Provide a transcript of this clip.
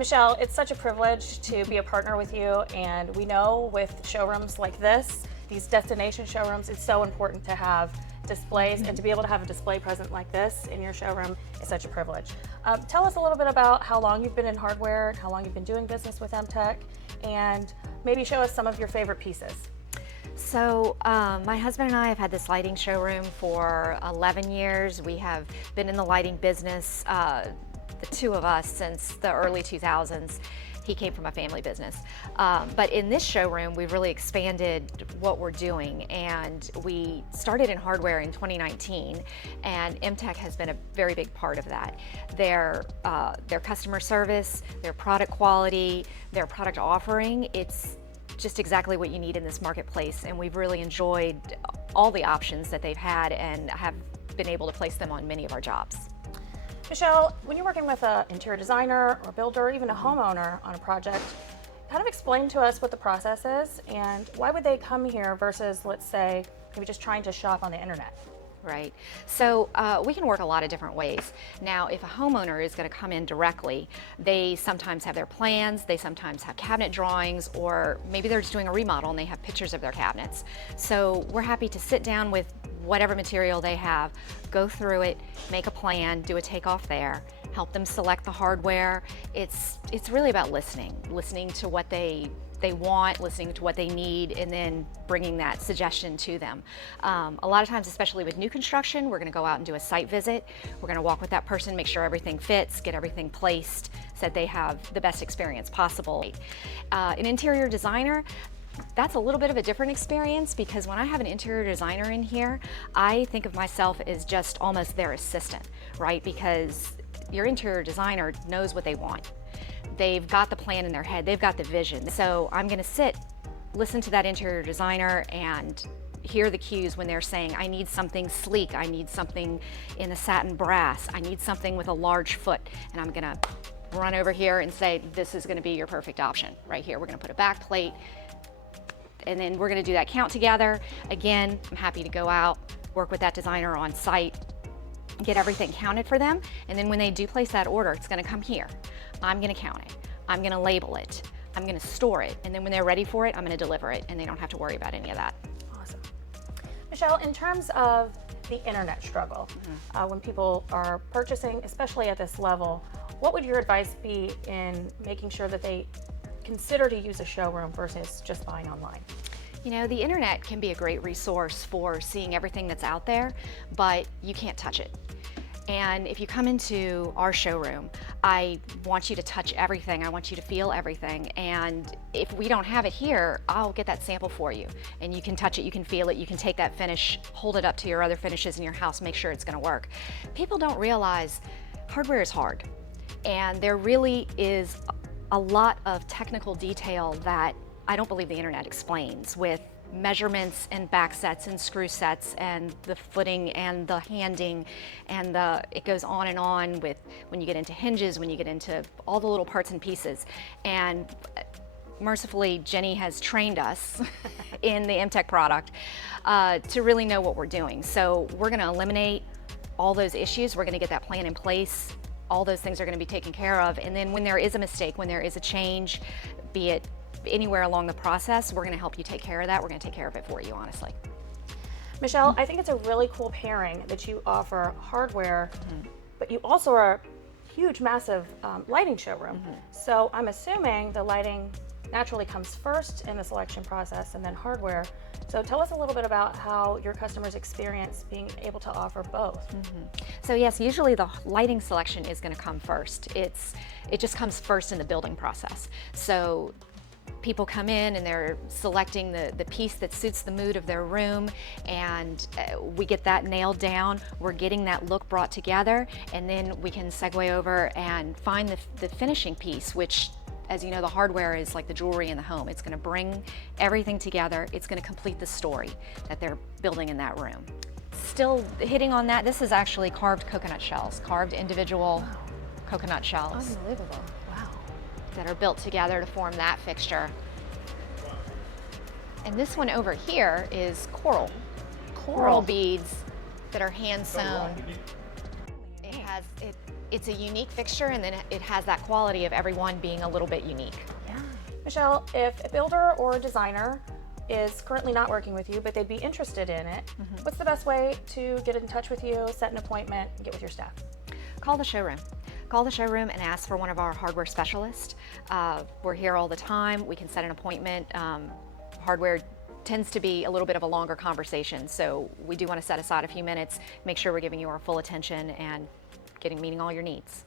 Michelle, it's such a privilege to be a partner with you, and we know with showrooms like this, these destination showrooms, it's so important to have displays, and to be able to have a display present like this in your showroom is such a privilege. Tell us a little bit about how long you've been in hardware, how long you've been doing business with Emtek, and maybe show us some of your favorite pieces. So my husband and I have had this lighting showroom for 11 years. We have been in the lighting business, the two of us, since the early 2000s. He came from a family business. But in this showroom, we've really expanded what we're doing, and we started in hardware in 2019, and Emtek has been a very big part of that. Their customer service, their product quality, their product offering, it's just exactly what you need in this marketplace, and we've really enjoyed all the options that they've had and have been able to place them on many of our jobs. Michelle, when you're working with an interior designer or builder or even a homeowner on a project, kind of explain to us what the process is and why would they come here versus, let's say, maybe just trying to shop on the internet. Right. So we can work a lot of different ways. Now, if a homeowner is going to come in directly, they sometimes have their plans, they sometimes have cabinet drawings, or maybe they're just doing a remodel and they have pictures of their cabinets. So we're happy to sit down with whatever material they have, go through it, make a plan, do a takeoff there, help them select the hardware. It's really about listening to what they want, listening to what they need, and then bringing that suggestion to them. A lot of times, especially with new construction, we're going to go out and do a site visit. We're going to walk with that person, make sure everything fits, get everything placed so that they have the best experience possible. An interior designer, that's a little bit of a different experience, because when I have an interior designer in here, I think of myself as just almost their assistant, right? Because your interior designer knows what they want. They've got the plan in their head, they've got the vision. So I'm gonna sit, listen to that interior designer and hear the cues when they're saying, I need something sleek, I need something in the satin brass, I need something with a large foot. And I'm gonna run over here and say, this is gonna be your perfect option right here. We're gonna put a back plate, and then we're gonna do that count together. Again, I'm happy to go out, work with that designer on site, get everything counted for them, and then when they do place that order, it's gonna come here. I'm gonna count it, I'm gonna label it, I'm gonna store it, and then when they're ready for it, I'm gonna deliver it, and they don't have to worry about any of that. Awesome. Michelle, in terms of the internet struggle, when people are purchasing, especially at this level, what would your advice be in making sure that they consider to use a showroom versus just buying online? You know, the internet can be a great resource for seeing everything that's out there, but you can't touch it. And if you come into our showroom, I want you to touch everything. I want you to feel everything. And if we don't have it here, I'll get that sample for you. And you can touch it, you can feel it, you can take that finish, hold it up to your other finishes in your house, make sure it's gonna work. People don't realize hardware is hard. And there really is a lot of technical detail that I don't believe the internet explains, with measurements and back sets and screw sets and the footing and the handing, and it goes on with when you get into hinges, when you get into all the little parts and pieces. And mercifully, Jenni has trained us in the Emtek product to really know what we're doing. So we're gonna eliminate all those issues. We're gonna get that plan in place. All those things are gonna be taken care of. And then when there is a mistake, when there is a change, be it anywhere along the process, we're going to help you take care of that. We're going to take care of it for you, honestly. Michelle, I think it's a really cool pairing that you offer hardware, but you also are a huge, massive lighting showroom. So I'm assuming the lighting naturally comes first in the selection process and then hardware. So tell us a little bit about how your customers experience being able to offer both. So yes, usually the lighting selection is going to come first. It just comes first in the building process. So people come in and they're selecting the piece that suits the mood of their room, and we get that nailed down. We're getting that look brought together, and then we can segue over and find the finishing piece, which, as you know, the hardware is like the jewelry in the home. It's going to bring everything together. It's going to complete the story that they're building in that room. Still hitting on that, this is actually carved coconut shells, carved individual coconut shells. Unbelievable. That are built together to form that fixture. And this one over here is coral beads that are hand sewn. It it's a unique fixture, and then it has that quality of everyone being a little bit unique. Yeah. Michelle, if a builder or a designer is currently not working with you, but they'd be interested in it, what's the best way to get in touch with you, set an appointment, and get with your staff? Call the showroom. Call the showroom and ask for one of our hardware specialists. We're here all the time. We can set an appointment. Hardware tends to be a little bit of a longer conversation, so we do want to set aside a few minutes, make sure we're giving you our full attention and meeting all your needs.